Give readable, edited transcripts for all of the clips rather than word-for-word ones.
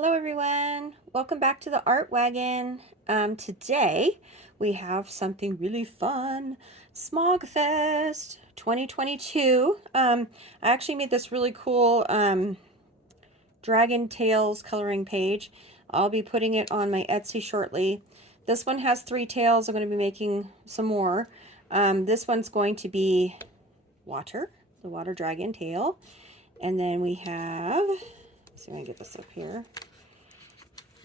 Hello everyone, welcome back to the Art Wagon. Today we have something really fun, Smaugfest 2022. I actually made this really cool Dragon Tails coloring page. I'll be putting it on my Etsy shortly. This one has 3 tails. I'm going to be making some more. This one's going to be water, the water dragon tail. And then we have, let's see if I can get this up here.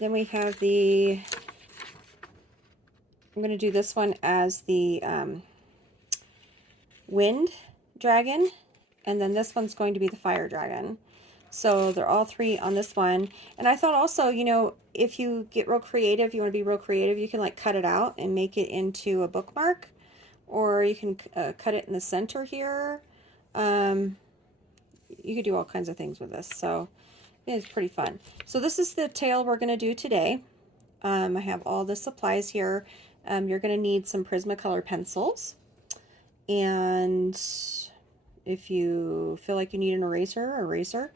Then we have I'm going to do this one as the wind dragon, and then this one's going to be the fire dragon. So they're all 3 on this one. And I thought also, you know, if you get real creative, you want to be real creative, you can like cut it out and make it into a bookmark, or you can cut it in the center here. You could do all kinds of things with this. So it's pretty fun. So this is the tail we're going to do today. I have all the supplies here. You're going to need some Prismacolor pencils. And if you feel like you need an eraser.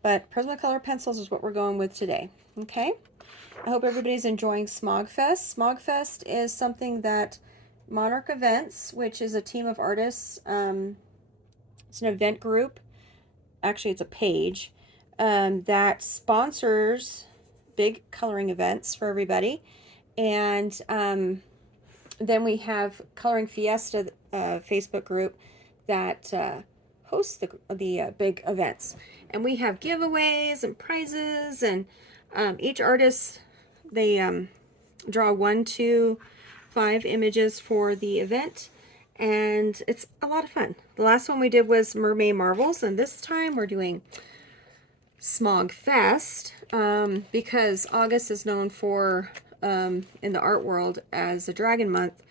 But Prismacolor pencils is what we're going with today. Okay? I hope everybody's enjoying Smaugfest. Smaugfest is something that Monarch Events, which is a team of artists, it's an event group. Actually, it's a page that sponsors big coloring events for everybody. And then we have Coloring Fiesta Facebook group that hosts the big events. And we have giveaways and prizes, and each artist, they draw 1 to 5 images for the event, and it's a lot of fun. The last one we did was Mermaid Marvels, and this time we're doing Smaugfest, because August is known for, in the art world, as the dragon month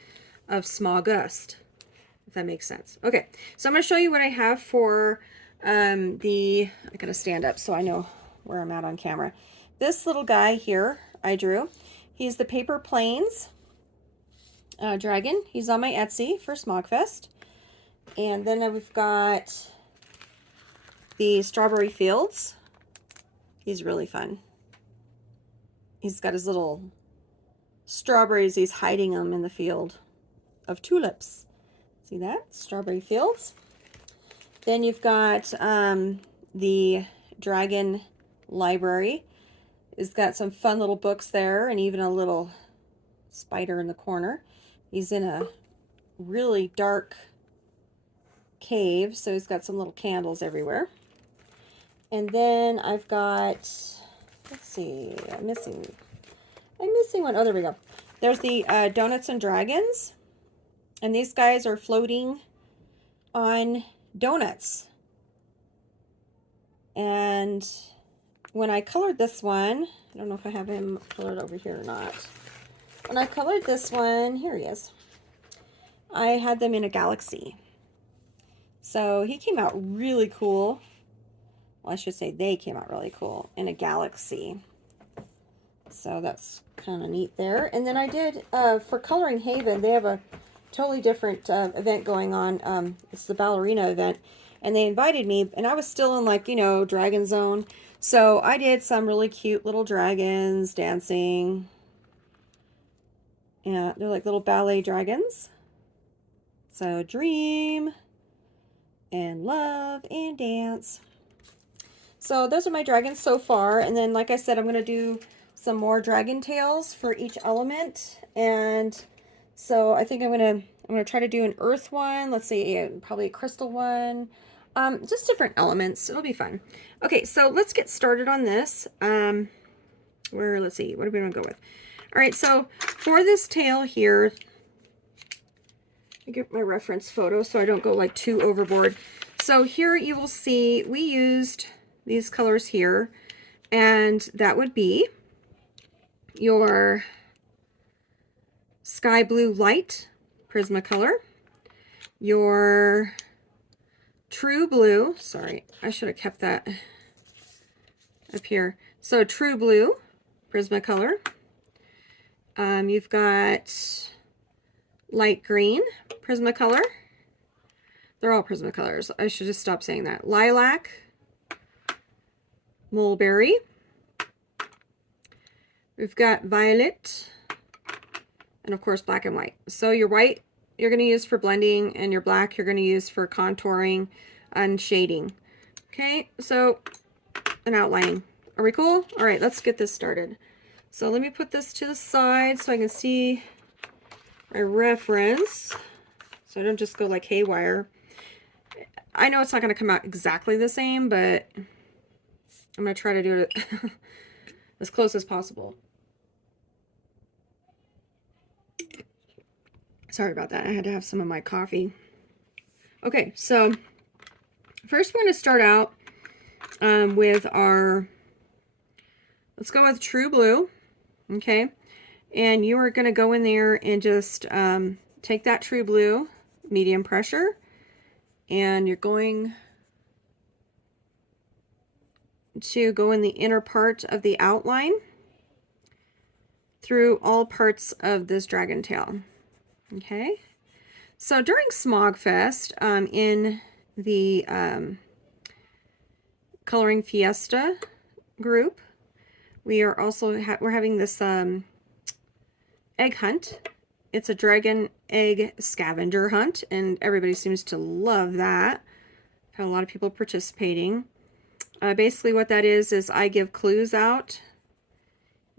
of Smaugust, if that makes sense. Okay, so I'm going to show you what I have for I gotta stand up so I know where I'm at on camera. This little guy here I drew. He's the Paper Planes dragon. He's on my Etsy for Smaugfest. And then we've got the Strawberry Fields. He's really fun. He's got his little strawberries. He's hiding them in the field of tulips. See that? Strawberry Fields. Then you've got the Dragon Library. It's got some fun little books there, and even a little spider in the corner. He's in a really dark cave, so he's got some little candles everywhere. And then I've got, let's see, I'm missing one. Oh, there we go. There's the Donuts and Dragons. And these guys are floating on donuts. And when I colored this one, I don't know if I have him colored over here or not. When I colored this one, here he is, I had them in a galaxy. So he came out really cool. Well, I should say they came out really cool in a galaxy. So that's kind of neat there. And then I did, for Coloring Haven, they have a totally different event going on. It's the ballerina event. And they invited me, and I was still in, like, you know, Dragon Zone. So I did some really cute little dragons dancing. Yeah, they're like little ballet dragons. So dream and love and dance. So those are my dragons so far. And then, like I said, I'm going to do some more dragon tails for each element. And so I think I'm going to try to do an earth one. Let's see, probably a crystal one. Just different elements. It'll be fun. Okay, so let's get started on this. Let's see, what do we want to go with? All right, so for this tail here, I get my reference photo so I don't go like too overboard. So here you will see we used these colors here, and that would be your Sky Blue Light Prismacolor, your True Blue, sorry, I should have kept that up here. So True Blue Prismacolor. You've got Light Green Prismacolor. They're all Prismacolors. I should just stop saying that. Lilac, Mulberry, We've got violet, and of course black and white. So your white you're going to use for blending, and your black you're going to use for contouring and shading. Okay, so and outlining. Are we cool? All right, let's get this started. So let me put this to the side so I can see my reference, so I don't just go like haywire. I know it's not going to come out exactly the same, but I'm going to try to do it as close as possible. Sorry about that. I had to have some of my coffee. Okay, so first we're going to start out with our, let's go with True Blue. Okay, and you are going to go in there and just take that True Blue, medium pressure, and you're going to go in the inner part of the outline through all parts of this dragon tail. Okay, so during Smaugfest, in the Coloring Fiesta group, we are also we're having this egg hunt. It's a dragon egg scavenger hunt, and everybody seems to love that. I've had a lot of people participating. Basically what that is I give clues out,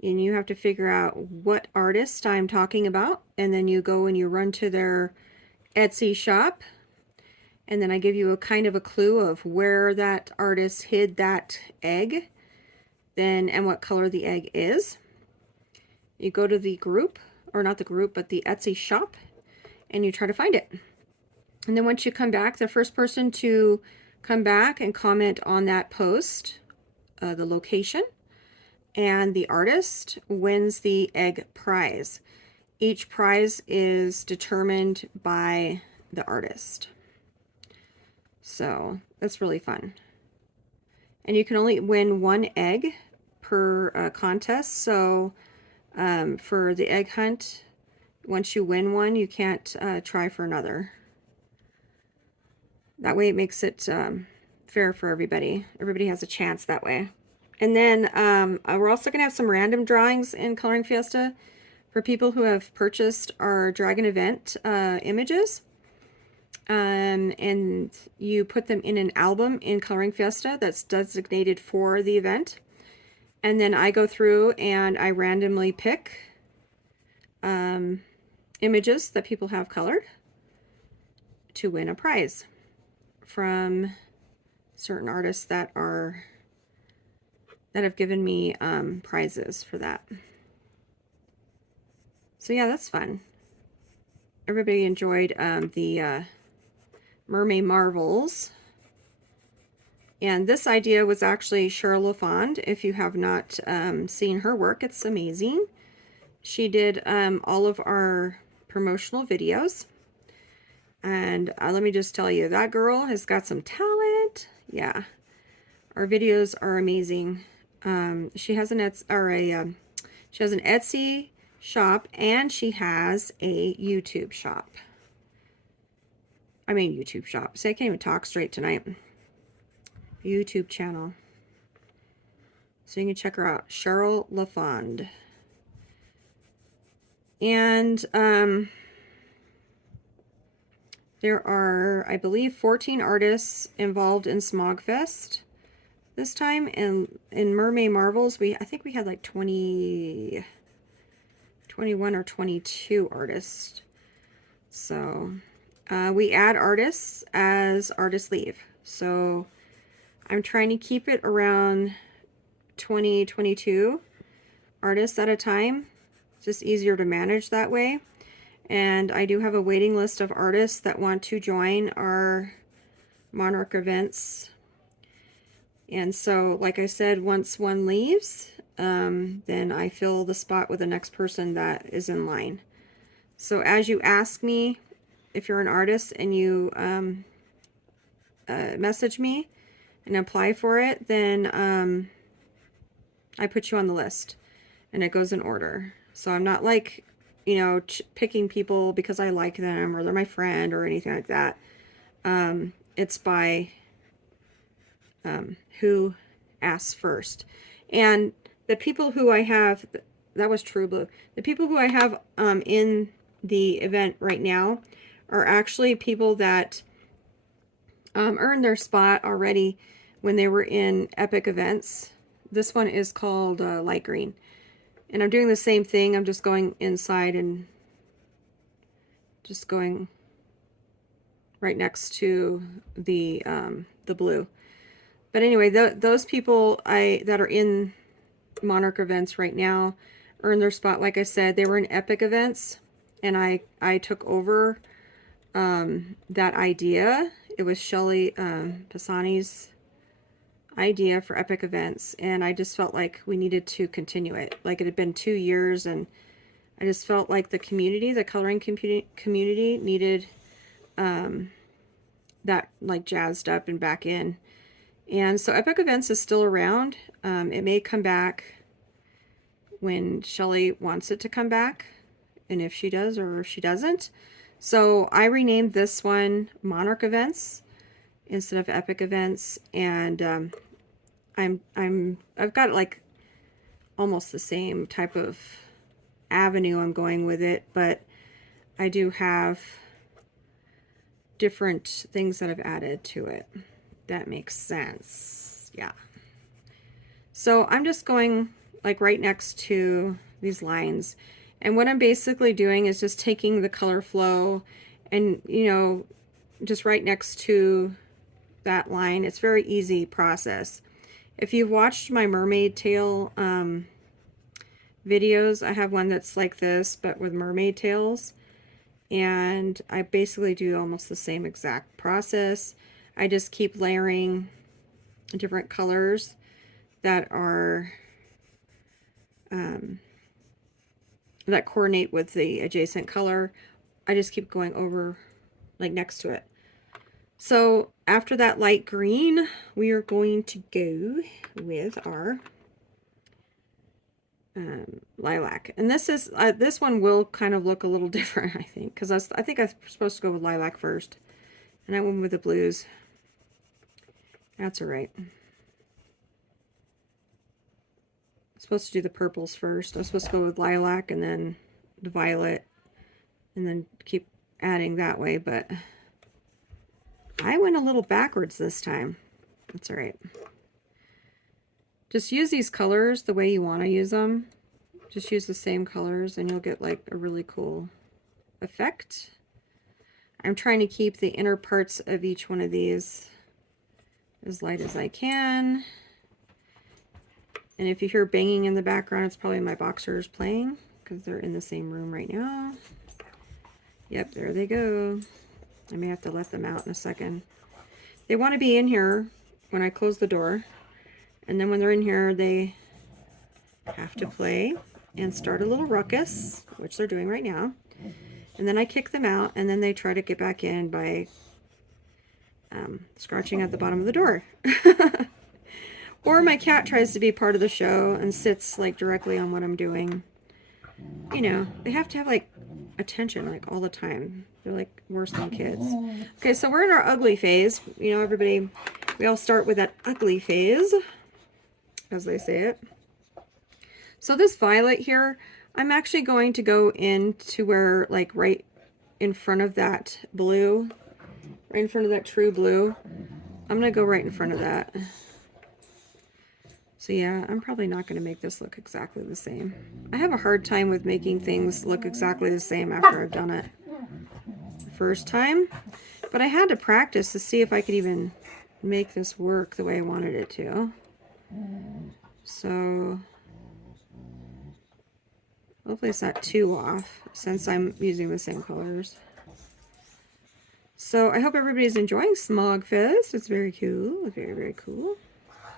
and you have to figure out what artist I'm talking about, and then you go and you run to their Etsy shop, and then I give you a kind of a clue of where that artist hid that egg, then and what color the egg is. You go to the group, or not the group, but the Etsy shop, and you try to find it. And then once you come back, the first person to come back and comment on that post, the location, and the artist wins the egg prize. Each prize is determined by the artist. So that's really fun. And you can only win one egg per contest. So for the egg hunt, once you win one, you can't try for another. That way it makes it fair for everybody. Everybody has a chance that way. And then we're also going to have some random drawings in Coloring Fiesta for people who have purchased our Dragon Event images. And you put them in an album in Coloring Fiesta that's designated for the event. And then I go through and I randomly pick images that people have colored to win a prize from certain artists that have given me prizes for that. So yeah, that's fun. Everybody enjoyed the Mermaid Marvels. And this idea was actually Cheryl LaFond. If you have not seen her work, it's amazing. She did all of our promotional videos. And let me just tell you, that girl has got some talent. Yeah, our videos are amazing. She has an Etsy shop, and she has a YouTube shop. I mean YouTube shop. See, I can't even talk straight tonight. YouTube channel. So you can check her out, Cheryl LaFond. And there are, I believe, 14 artists involved in Smaugfest this time, and in Mermaid Marvels, I think we had like 21 or 22 artists. So we add artists as artists leave. So I'm trying to keep it around 22 artists at a time. It's just easier to manage that way. And I do have a waiting list of artists that want to join our Monarch events. And so, like I said, once one leaves, then I fill the spot with the next person that is in line. So as you ask me, if you're an artist and you message me and apply for it, then I put you on the list, and it goes in order. So I'm not like, you know, picking people because I like them or they're my friend or anything like that. It's by who asks first. And the people who I have that was True Blue. The people who I have in the event right now are actually people that earned their spot already when they were in Epic events. This one is called Light Green. And I'm doing the same thing. I'm just going inside and just going right next to the blue. But anyway, those people that are in Monarch events right now earned their spot. Like I said, they were in Epic events, and I took over that idea. It was Shelly Pisani's idea for Epic events, and I just felt like we needed to continue it. Like, it had been 2 years, and I just felt like the community, the coloring community needed that, like, jazzed up and back in. And so Epic Events is still around. It may come back when Shelly wants it to come back, and if she does or if she doesn't. So I renamed this one Monarch Events instead of Epic Events, and I've got like almost the same type of avenue I'm going with it, but I do have different things that I've added to it. That makes sense. Yeah. So I'm just going like right next to these lines, and what I'm basically doing is just taking the color flow and, you know, just right next to that line. It's a very easy process. If you've watched my mermaid tail videos, I have one that's like this but with mermaid tails, and I basically do almost the same exact process. I just keep layering different colors that are that coordinate with the adjacent color. I just keep going over like next to it. So after that light green, we are going to go with our lilac, and this is this one will kind of look a little different, I think, because I think I'm supposed to go with lilac first, and I went with the blues. That's all right. I'm supposed to do the purples first. I was supposed to go with lilac and then the violet and then keep adding that way, but I went a little backwards this time. That's all right. Just use these colors the way you want to use them. Just use the same colors and you'll get like a really cool effect. I'm trying to keep the inner parts of each one of these as light as I can. And if you hear banging in the background, it's probably my boxers playing because they're in the same room right now. Yep, there they go. I may have to let them out in a second. They want to be in here when I close the door. And then when they're in here, they have to play and start a little ruckus, which they're doing right now. And then I kick them out, and then they try to get back in by scratching at the bottom of the door. Or my cat tries to be part of the show and sits like directly on what I'm doing. You know, they have to have like attention like all the time. They're like worse than kids. Okay, so we're in our ugly phase. You know, everybody, we all start with that ugly phase, as they say it. So this violet here, I'm actually going to go into where, like, right in front of that blue, right in front of that true blue. I'm going to go right in front of that. So yeah, I'm probably not going to make this look exactly the same. I have a hard time with making things look exactly the same after I've done it the first time. But I had to practice to see if I could even make this work the way I wanted it to. So hopefully it's not too off since I'm using the same colors. So I hope everybody's enjoying Smaugfest. It's very cool. Very, very cool.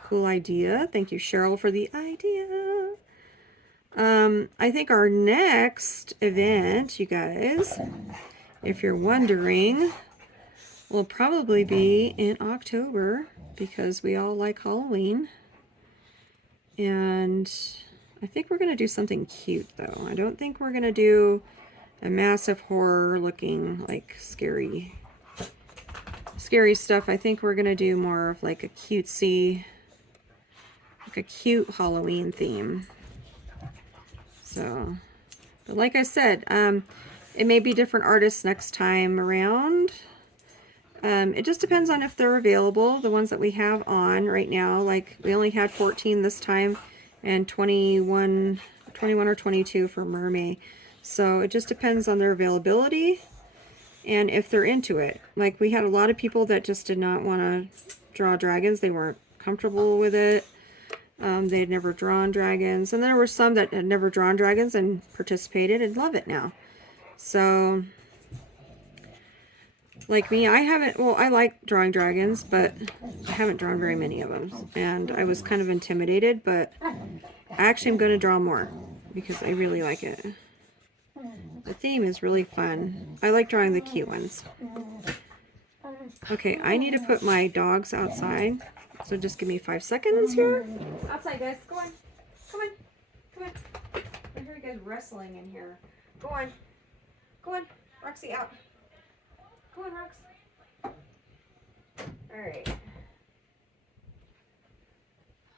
Cool idea. Thank you, Cheryl, for the idea. I think our next event, you guys, if you're wondering, will probably be in October because we all like Halloween. And I think we're going to do something cute, though. I don't think we're going to do a massive horror looking, like, scary stuff. I think we're going to do more of like a cutesy, like a cute Halloween theme. So, but like I said, it may be different artists next time around. It just depends on if they're available. The ones that we have on right now, like we only had 14 this time and 21 or 22 for Mermaid. So it just depends on their availability and if they're into it. Like we had a lot of people that just did not want to draw dragons. They weren't comfortable with it. They had never drawn dragons. And there were some that had never drawn dragons and participated and love it now. So, like me, I haven't, well, I like drawing dragons, but I haven't drawn very many of them. And I was kind of intimidated, but I actually am going to draw more because I really like it. The theme is really fun. I like drawing the cute ones. Okay, I need to put my dogs outside. So just give me 5 seconds here. Outside, guys. Go on. Come on. Come on. I hear you guys wrestling in here. Go on. Go on. Roxy, out. Go on, Rox. Alright.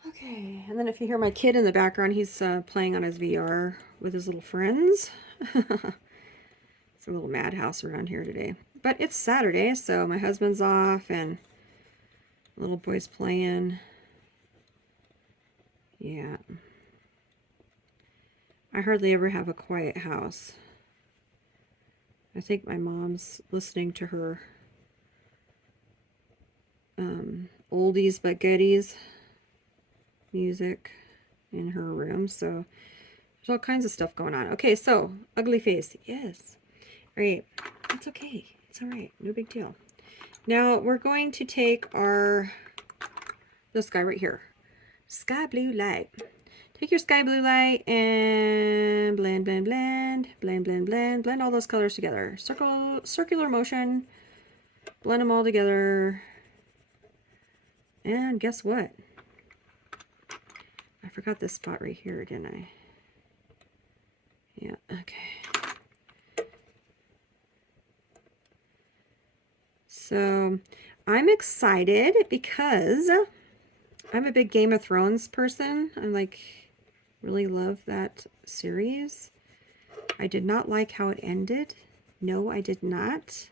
Okay, and then if you hear my kid in the background, he's playing on his VR with his little friends. It's a little madhouse around here today. But it's Saturday, so my husband's off and little boy's playing. Yeah. I hardly ever have a quiet house. I think my mom's listening to her oldies but goodies music in her room, so there's all kinds of stuff going on. Okay, so ugly face. Yes. All right. It's okay. It's all right. No big deal. Now we're going to take this guy right here, sky blue light. Take your sky blue light and blend, blend, blend, blend, blend, blend, blend all those colors together. Circular motion, blend them all together. And guess what? I forgot this spot right here, didn't I? Yeah, okay. So I'm excited because I'm a big Game of Thrones person. I really love that series. I did not like how it ended. No, I did not.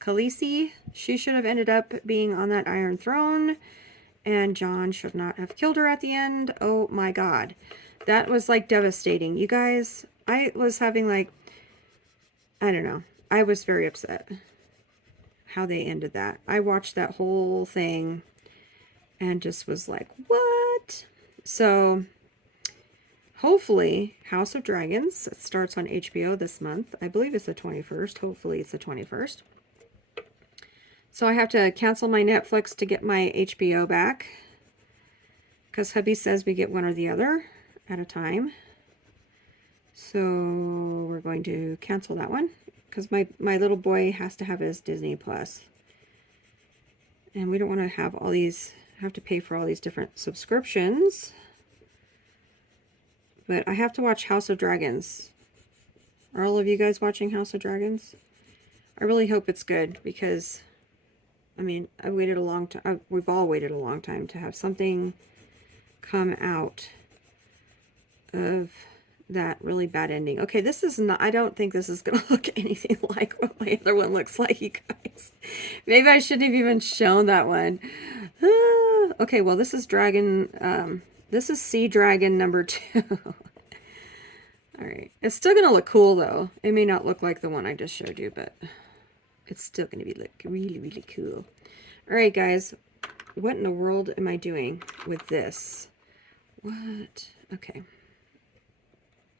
Khaleesi, she should have ended up being on that Iron Throne, and Jon should not have killed her at the end. Oh my god. That was like devastating. You guys, I was having I don't know. I was very upset how they ended that. I watched that whole thing and just was like, what? So hopefully House of Dragons, it starts on HBO this month. I believe it's the 21st. Hopefully it's the 21st. So I have to cancel my Netflix to get my HBO back because hubby says we get one or the other at a time. So we're going to cancel that one because my little boy has to have his Disney Plus. And we don't want to have have to pay for all these different subscriptions. But I have to watch House of Dragons. Are all of you guys watching House of Dragons? I really hope it's good because, I mean, I waited a long time. We've all waited a long time to have something come out of that really bad ending. Okay, this is not, I don't think this is going to look anything like what my other one looks like, you guys. Maybe I shouldn't have even shown that one. Okay, well, this is this is Sea Dragon number 2. All right, it's still going to look cool, though. It may not look like the one I just showed you, but it's still going to be really, really cool. All right, guys, what in the world am I doing with this? What? Okay.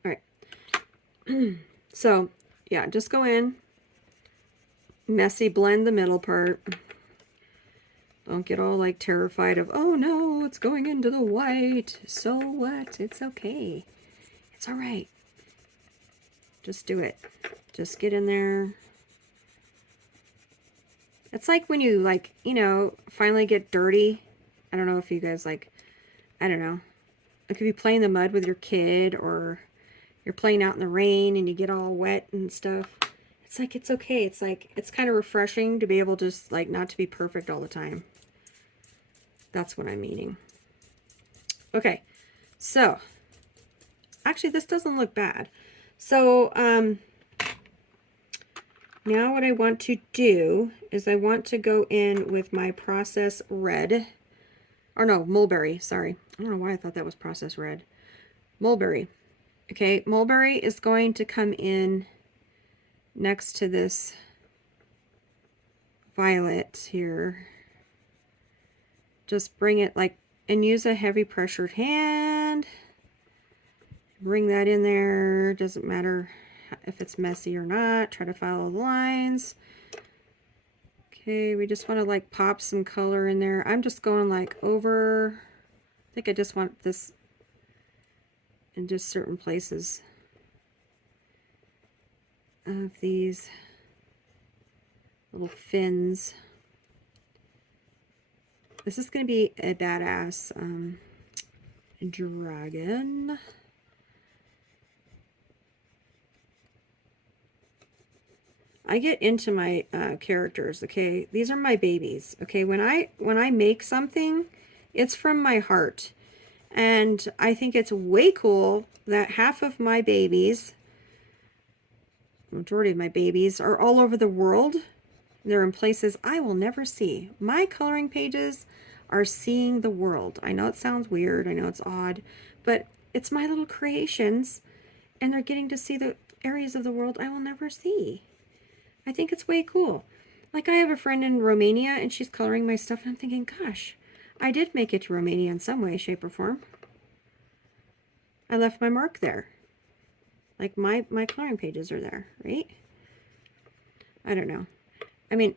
All right. So, yeah, just go in. Messy, blend the middle part. Don't get all terrified of, oh no, it's going into the white. So what? It's okay. It's all right. Just do it. Just get in there. It's like when you finally get dirty. I don't know if you guys I don't know. Like if you play in the mud with your kid or you're playing out in the rain and you get all wet and stuff. It's it's okay. It's kind of refreshing to be able to just not to be perfect all the time. That's what I'm meaning. Okay. So Actually, this doesn't look bad. So, now what I want to do is I want to go in with my Process Red. Or no, Mulberry, sorry. I don't know why I thought that was Process Red. Mulberry. Okay, Mulberry is going to come in next to this violet here. Just bring it like, and use a heavy pressured hand. Bring that in there. Doesn't matter if it's messy or not. Try to follow the lines. Okay, we just want to like pop some color in there. I'm just going like over, I think I just want this in just certain places of these little fins. This is going to be a badass dragon. I get into my characters, okay? These are my babies, okay? When I make something, it's from my heart. And I think it's way cool that half of my babies, majority of my babies, are all over the world. They're in places I will never see. My coloring pages are seeing the world. I know it sounds weird, I know it's odd, but it's my little creations, and they're getting to see the areas of the world I will never see. I think it's way cool. Like, I have a friend in Romania, and she's coloring my stuff, and I'm thinking, gosh, I did make it to Romania in some way, shape, or form. I left my mark there. Like, my coloring pages are there, right? I don't know. I mean,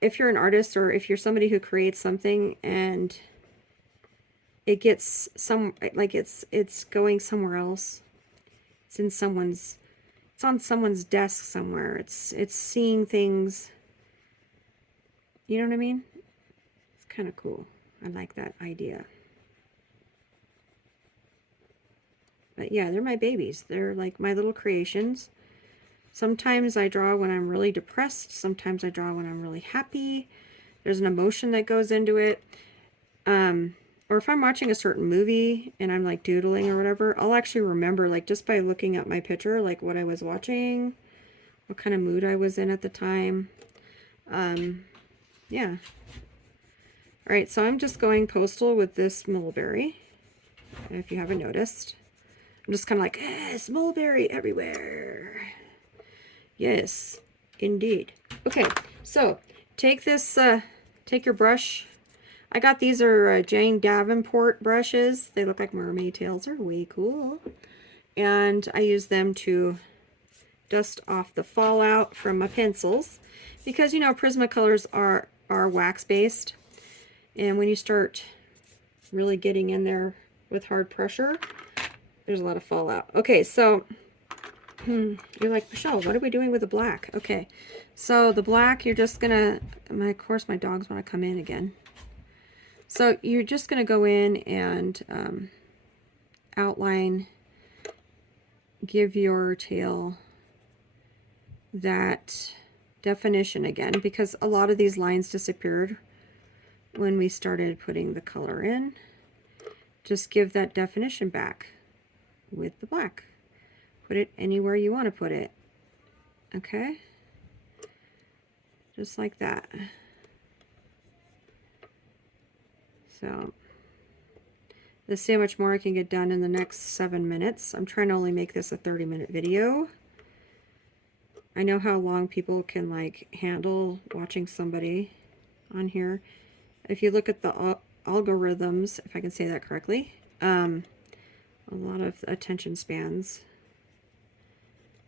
if you're an artist, or if you're somebody who creates something and it gets like it's going somewhere else, it's on someone's desk somewhere, it's seeing things, you know what I mean? It's kind of cool. I like that idea. But yeah, they're my babies. They're like my little creations. Sometimes I draw when I'm really depressed. Sometimes I draw when I'm really happy. There's an emotion that goes into it. Or if I'm watching a certain movie and I'm like doodling or whatever, I'll actually remember, like, just by looking at my picture, like what I was watching, what kind of mood I was in at the time. Yeah. All right, so I'm just going postal with this Mulberry, if you haven't noticed. I'm just kind of like, yes, Mulberry everywhere. Yes, indeed. Okay, so take this, take your brush. I got these are Jane Davenport brushes. They look like mermaid tails. They're way cool. And I use them to dust off the fallout from my pencils, because, you know, Prismacolors are wax based, and when you start really getting in there with hard pressure, there's a lot of fallout. Okay, so you're like, Michelle, what are we doing with the black? Okay, so the black, you're just gonna, of course my dogs want to come in again. So you're just gonna go in and outline, give your tail that definition again, because a lot of these lines disappeared when we started putting the color in. Just give that definition back with the black. Put it anywhere you want to put it. Okay? Just like that. So, let's see how much more I can get done in the next 7 minutes. I'm trying to only make this a 30-minute video. I know how long people can like handle watching somebody on here. If you look at the algorithms, if I can say that correctly, a lot of attention spans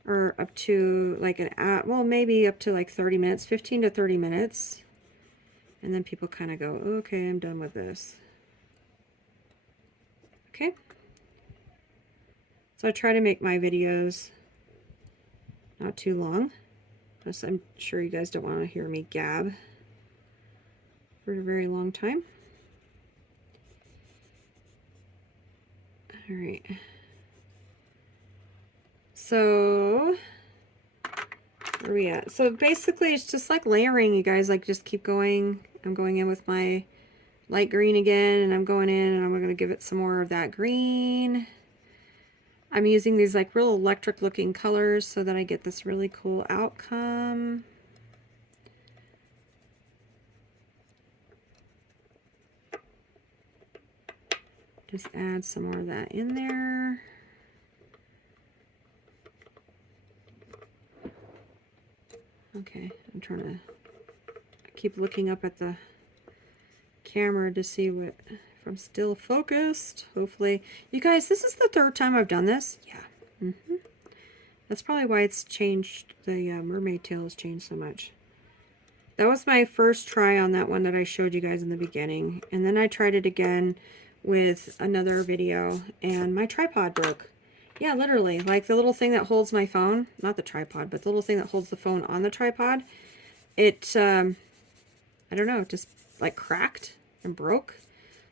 are up to like well, maybe up to like 30 minutes, 15 to 30 minutes. And then people kind of go, okay, I'm done with this. Okay. So I try to make my videos not too long, because I'm sure you guys don't want to hear me gab for a very long time. All right. So where are we at? So basically it's just like layering, you guys. Like, just keep going. I'm going in with my light green again, and I'm going in and I'm going to give it some more of that green. I'm using these like real electric looking colors so that I get this really cool outcome. Just add some more of that in there. Okay, I'm trying to keep looking up at the camera to see what, if I'm still focused. Hopefully. You guys, this is the third time I've done this. Yeah. That's probably why it's changed, the mermaid tail has changed so much. That was my first try on that one that I showed you guys in the beginning. And then I tried it again with another video and my tripod broke. Yeah, literally, like the little thing that holds my phone, not the tripod, but the little thing that holds the phone on the tripod, it, I don't know, just like cracked and broke.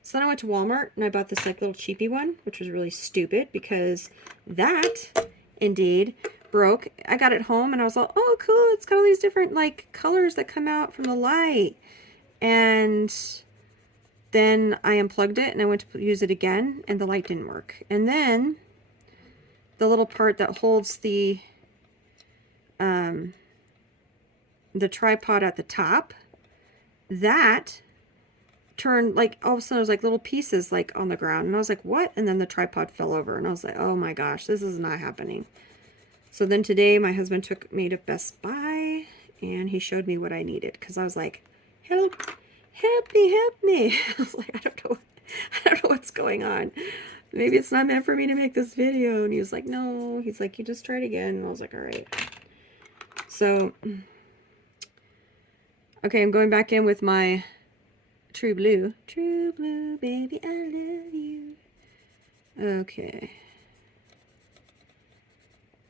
So then I went to Walmart and I bought this like little cheapy one, which was really stupid because that indeed broke. I got it home and I was like, oh cool, it's got all these different like colors that come out from the light. And then I unplugged it and I went to use it again and the light didn't work. And then the little part that holds the tripod at the top, that turned, like all of a sudden there was like little pieces like on the ground and I was like, what? And then the tripod fell over and I was like, oh my gosh, this is not happening. So then today my husband took me to Best Buy and he showed me what I needed because I was like, help me. I was like, I don't know what's going on. Maybe it's not meant for me to make this video. And he was like, no. He's like, you just try it again. And I was like, all right. So, okay, I'm going back in with my True Blue. True Blue, baby, I love you. Okay.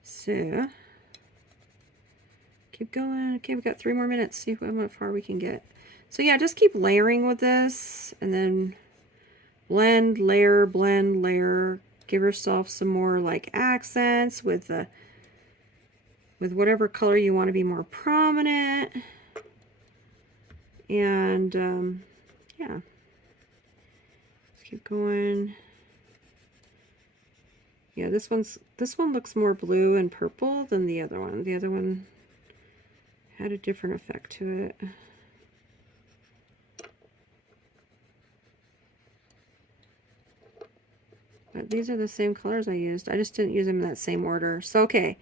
So, keep going. Okay, we've got 3 more minutes. See how far we can get. So yeah, just keep layering with this. And then blend, layer, blend, layer. Give yourself some more like accents with the whatever color you want to be more prominent. And yeah, let's keep going. Yeah, this one looks more blue and purple than the other one. The other one had a different effect to it. But these are the same colors I used. I just didn't use them in that same order. So okay,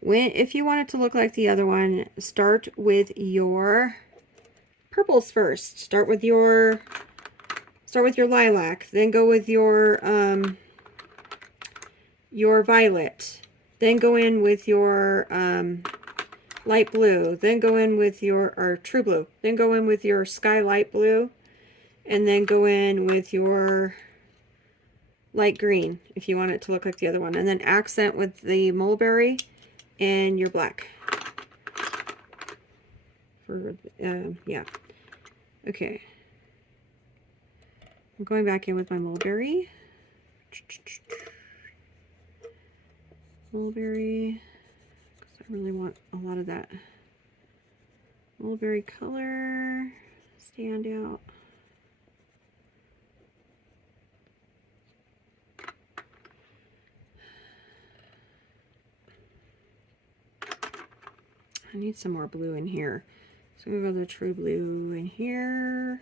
if you want it to look like the other one, start with your purples first. Start with your lilac, then go with your violet, then go in with your light blue, then go in with your true blue, then go in with your sky light blue, and then go in with your light green if you want it to look like the other one, and then accent with the mulberry and your black. For yeah, okay. I'm going back in with my mulberry. Mulberry, because I really want a lot of that mulberry color stand out. I need some more blue in here. So I'm going to go the true blue in here.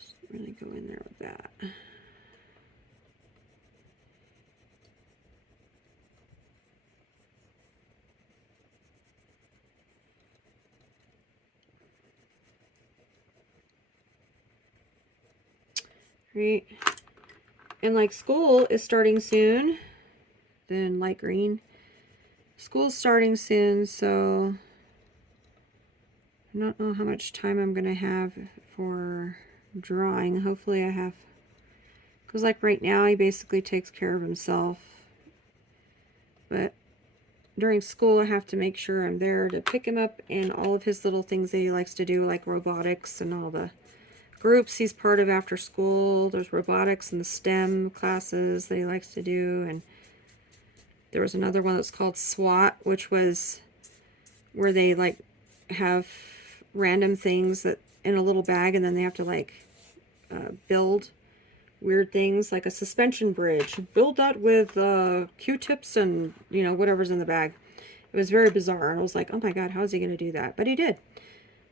Just really go in there with that. Right. And like school is starting soon. Then light green. School's starting soon, so I don't know how much time I'm going to have for drawing. Hopefully I have, because like right now he basically takes care of himself. But during school I have to make sure I'm there to pick him up and all of his little things that he likes to do, like robotics and all the groups he's part of after school. There's robotics and the STEM classes that he likes to do, and there was another one that's called SWAT, which was where they like have random things that in a little bag and then they have to like build weird things like a suspension bridge. Build that with Q-tips and, you know, whatever's in the bag. It was very bizarre. And I was like, oh my God, how is he going to do that? But he did.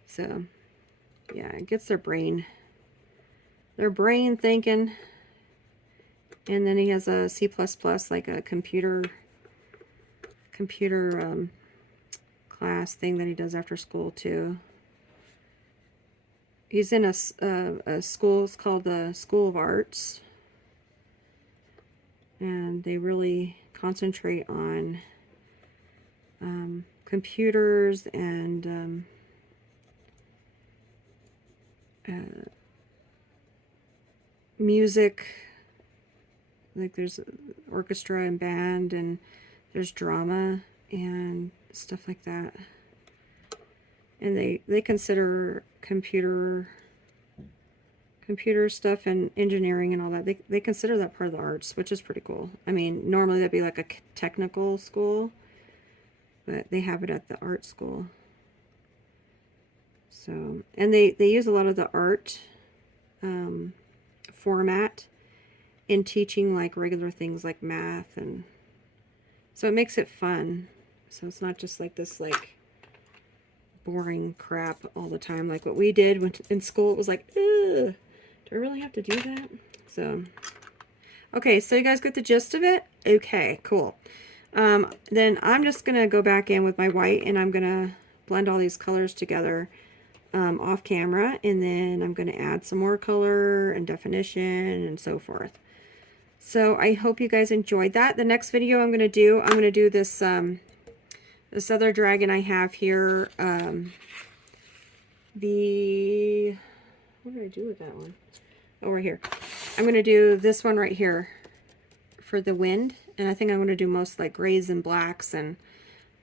So, yeah, it gets their brain thinking. And then he has a C++, like a computer class thing that he does after school too. He's in a school. It's called the School of Arts, and they really concentrate on computers and music. Like there's orchestra and band, and there's drama and stuff like that. And they consider computer stuff and engineering and all that. They consider that part of the arts, which is pretty cool. I mean, normally that'd be like a technical school, but they have it at the art school. So, and they use a lot of the art format in teaching like regular things like math, and so it makes it fun. So it's not just like this like boring crap all the time like what we did when in school. It was like, ugh, do I really have to do that? So okay, so you guys get the gist of it. Okay, cool. Then I'm just gonna go back in with my white, and I'm gonna blend all these colors together off camera, and then I'm gonna add some more color and definition and so forth. So I hope you guys enjoyed that. The next video I'm gonna do this this other dragon I have here. What did I do with that one? Oh, right here. I'm going to do this one right here for the wind. And I think I'm going to do most like grays and blacks. And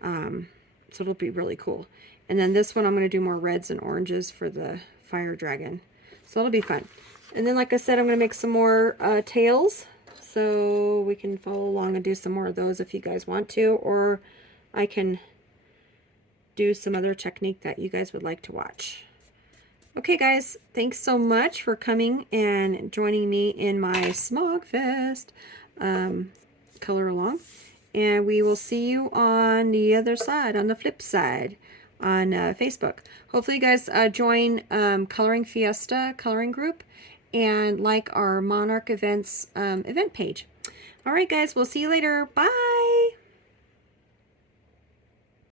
so it'll be really cool. And then this one I'm going to do more reds and oranges for the fire dragon. So it'll be fun. And then like I said, I'm going to make some more tails. So we can follow along and do some more of those if you guys want to. Or I can do some other technique that you guys would like to watch. Okay guys, thanks so much for coming and joining me in my Smaugfest color along. And we will see you on the other side, on the flip side, on Facebook. Hopefully you guys join Coloring Fiesta coloring group and like our Monarch Events event page. All right guys, we'll see you later. Bye!